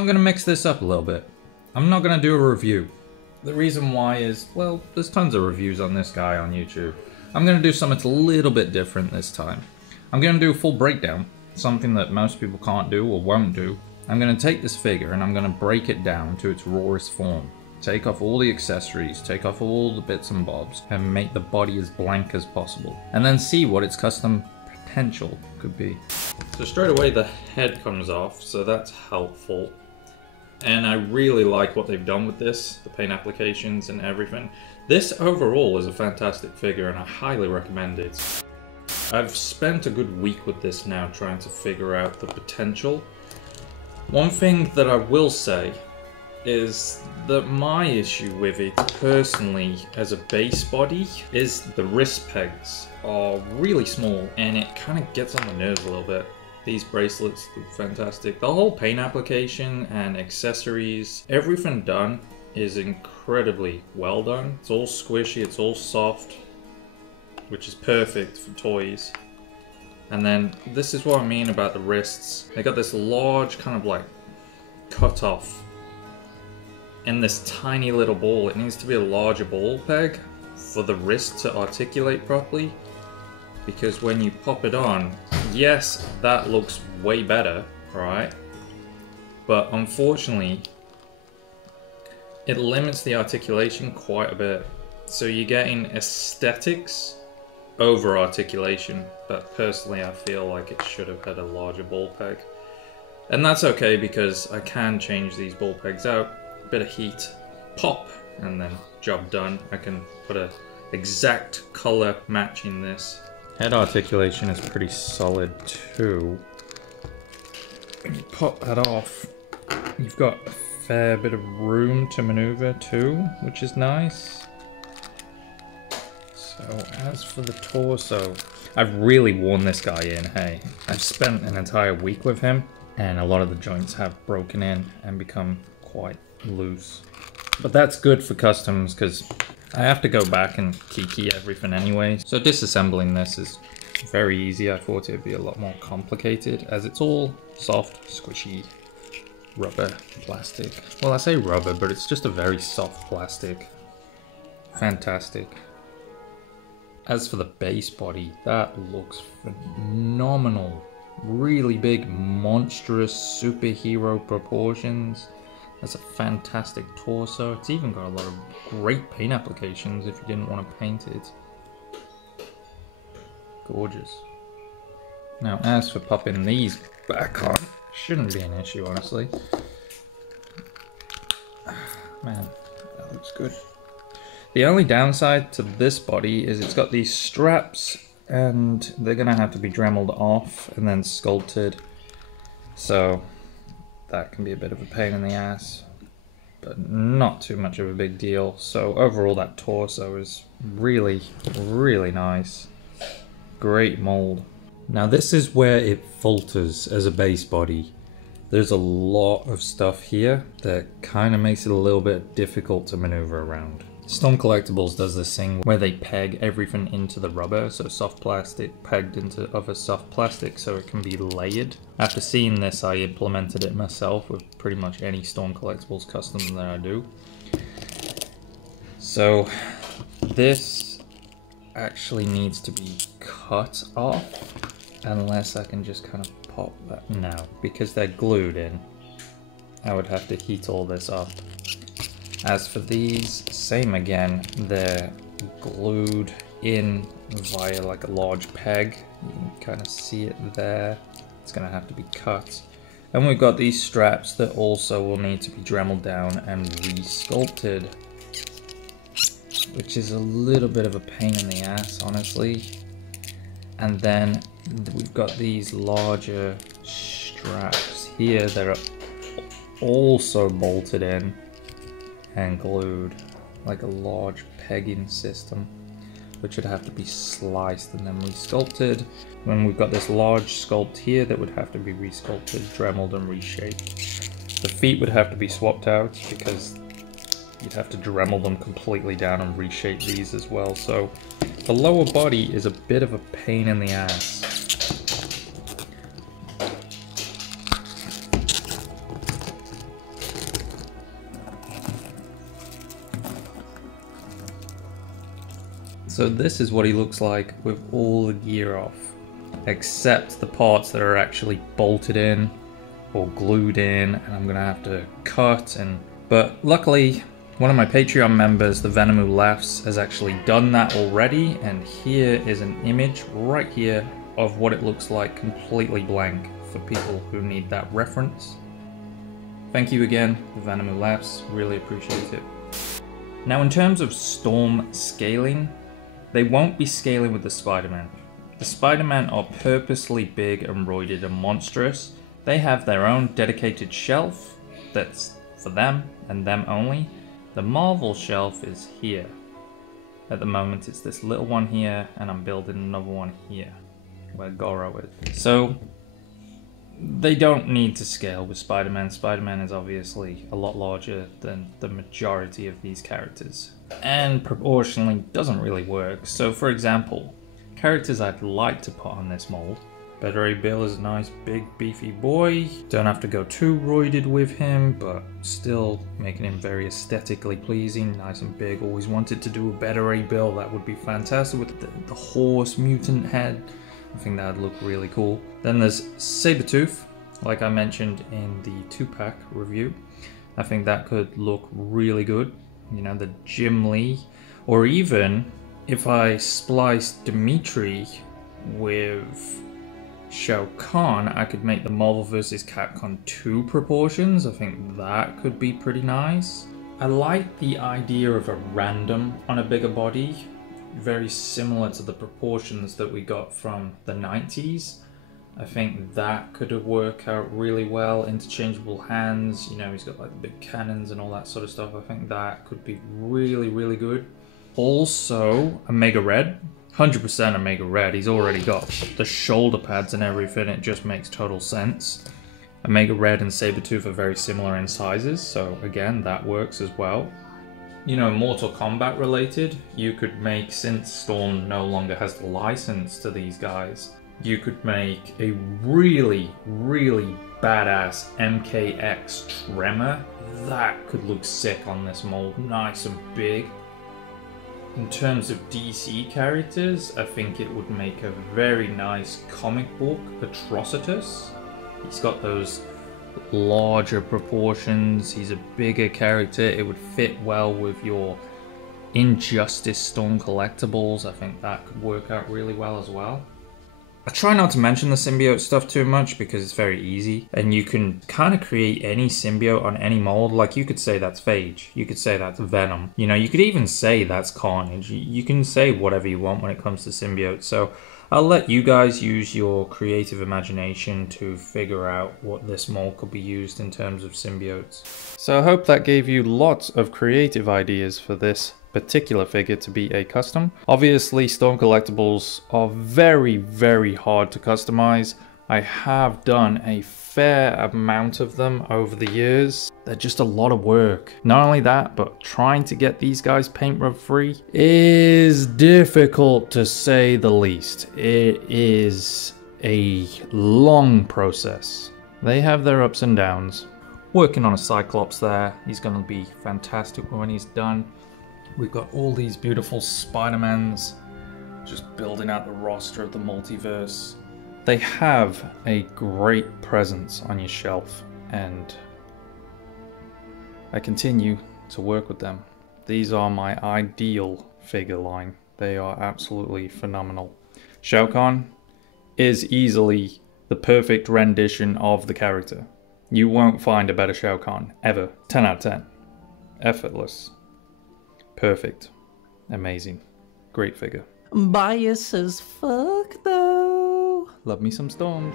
I'm going to mix this up a little bit. I'm not going to do a review. The reason why is, well, there's tons of reviews on this guy on YouTube. I'm going to do something a little bit different this time. I'm going to do a full breakdown, something that most people can't do or won't do. I'm going to take this figure and I'm going to break it down to its rawest form. Take off all the accessories, take off all the bits and bobs, and make the body as blank as possible. And then see what its custom potential could be. So straight away the head comes off, so that's helpful. And I really like what they've done with this, the paint applications and everything. This overall is a fantastic figure and I highly recommend it. I've spent a good week with this now trying to figure out the potential. One thing that I will say is that my issue with it personally as a base body is the wrist pegs are really small and it kind of gets on the nerves a little bit. These bracelets look fantastic. The whole paint application and accessories, everything done is incredibly well done. It's all squishy, it's all soft, which is perfect for toys. And then this is what I mean about the wrists. They got this large kind of like cut off in this tiny little ball. It needs to be a larger ball peg for the wrist to articulate properly, because when you pop it on, yes, that looks way better, right? But unfortunately, it limits the articulation quite a bit. So you're getting aesthetics over articulation, but personally I feel like it should have had a larger ball peg. And that's okay because I can change these ball pegs out, a bit of heat, pop, and then job done. I can put a exact color matching this. Head articulation is pretty solid too. When you pop that off, you've got a fair bit of room to maneuver too, which is nice. So as for the torso, I've really worn this guy in, hey. I've spent an entire week with him and a lot of the joints have broken in and become quite loose. But that's good for customs because I have to go back and key everything anyway. So disassembling this is very easy. I thought it'd be a lot more complicated as it's all soft, squishy rubber plastic. Well, I say rubber, but it's just a very soft plastic. Fantastic. As for the base body, that looks phenomenal. Really big, monstrous superhero proportions. That's a fantastic torso. It's even got a lot of great paint applications if you didn't want to paint it. Gorgeous. Now, as for popping these back on, shouldn't be an issue, honestly. Man, that looks good. The only downside to this body is it's got these straps and they're gonna have to be dremeled off and then sculpted. So that can be a bit of a pain in the ass, but not too much of a big deal. So overall that torso is really, really nice. Great mold. Now this is where it falters as a base body. There's a lot of stuff here that kind of makes it a little bit difficult to maneuver around. Stone Collectibles does this thing where they peg everything into the rubber, so soft plastic pegged into other soft plastic so it can be layered. After seeing this, I implemented it myself with pretty much any Stone Collectibles custom that I do. So this actually needs to be cut off, unless I can just kind of pop that now. Because they're glued in, I would have to heat all this up. As for these, same again, they're glued in via like a large peg. You can kind of see it there. It's gonna have to be cut. And we've got these straps that also will need to be dremeled down and re-sculpted, which is a little bit of a pain in the ass, honestly. And then we've got these larger straps here that are also bolted in and glued like a large pegging system, which would have to be sliced and then resculpted. When we've got this large sculpt here that would have to be resculpted, dremeled and reshaped. The feet would have to be swapped out because you'd have to dremel them completely down and reshape these as well. So the lower body is a bit of a pain in the ass. So this is what he looks like with all the gear off, except the parts that are actually bolted in or glued in, and I'm gonna have to cut. But luckily, one of my Patreon members, the Venom Who Laughs, has actually done that already, and here is an image right here of what it looks like completely blank for people who need that reference. Thank you again, the Venom Who Laughs, really appreciate it. Now in terms of Storm scaling, they won't be scaling with the Spider-Man. The Spider-Man are purposely big and roided and monstrous. They have their own dedicated shelf that's for them and them only. The Marvel shelf is here. At the moment it's this little one here, and I'm building another one here where Goro is. So they don't need to scale with Spider-Man. Spider-Man is obviously a lot larger than the majority of these characters, and proportionally doesn't really work. So for example, characters I'd like to put on this mold. Better Ray Bill is a nice big beefy boy. Don't have to go too roided with him, but still making him very aesthetically pleasing, nice and big. Always wanted to do a Better Ray Bill, that would be fantastic with the horse mutant head. I think that would look really cool. Then there's Sabretooth, like I mentioned in the 2-pack review. I think that could look really good. You know, the Jim Lee, or even if I splice Dimitri with Shao Kahn, I could make the Marvel vs. Capcom 2 proportions. I think that could be pretty nice. I like the idea of a random on a bigger body, very similar to the proportions that we got from the 90s. I think that could work out really well. Interchangeable hands, you know, he's got like the big cannons and all that sort of stuff. I think that could be really, really good. Also, Omega Red. 100% Omega Red. He's already got the shoulder pads and everything. It just makes total sense. Omega Red and Sabretooth are very similar in sizes, so again, that works as well. You know, Mortal Kombat related, you could make, since Storm no longer has the license to these guys, you could make a really, really badass MKX Tremor. That could look sick on this mold, nice and big. In terms of DC characters, I think it would make a very nice comic book Atrocitus. He's got those larger proportions, he's a bigger character, it would fit well with your Injustice Storm collectibles. I think that could work out really well as well. I try not to mention the symbiote stuff too much because it's very easy, and you can kind of create any symbiote on any mold. Like you could say that's Phage, you could say that's Venom, you know, you could even say that's Carnage. You can say whatever you want when it comes to symbiotes. So I'll let you guys use your creative imagination to figure out what this mold could be used in terms of symbiotes. So I hope that gave you lots of creative ideas for this particular figure to be a custom. Obviously, Storm collectibles are very, very hard to customize. I have done a fair amount of them over the years. They're just a lot of work. Not only that, but trying to get these guys paint rub free is difficult to say the least. It is a long process. They have their ups and downs. Working on a Cyclops there. He's gonna be fantastic when he's done. We've got all these beautiful Spider-Mans, just building out the roster of the multiverse. They have a great presence on your shelf, and I continue to work with them. These are my ideal figure line. They are absolutely phenomenal. Shao Kahn is easily the perfect rendition of the character. You won't find a better Shao Kahn, ever. 10 out of 10. Effortless. Perfect. Amazing. Great figure. Bias as fuck though. Love me some Storms.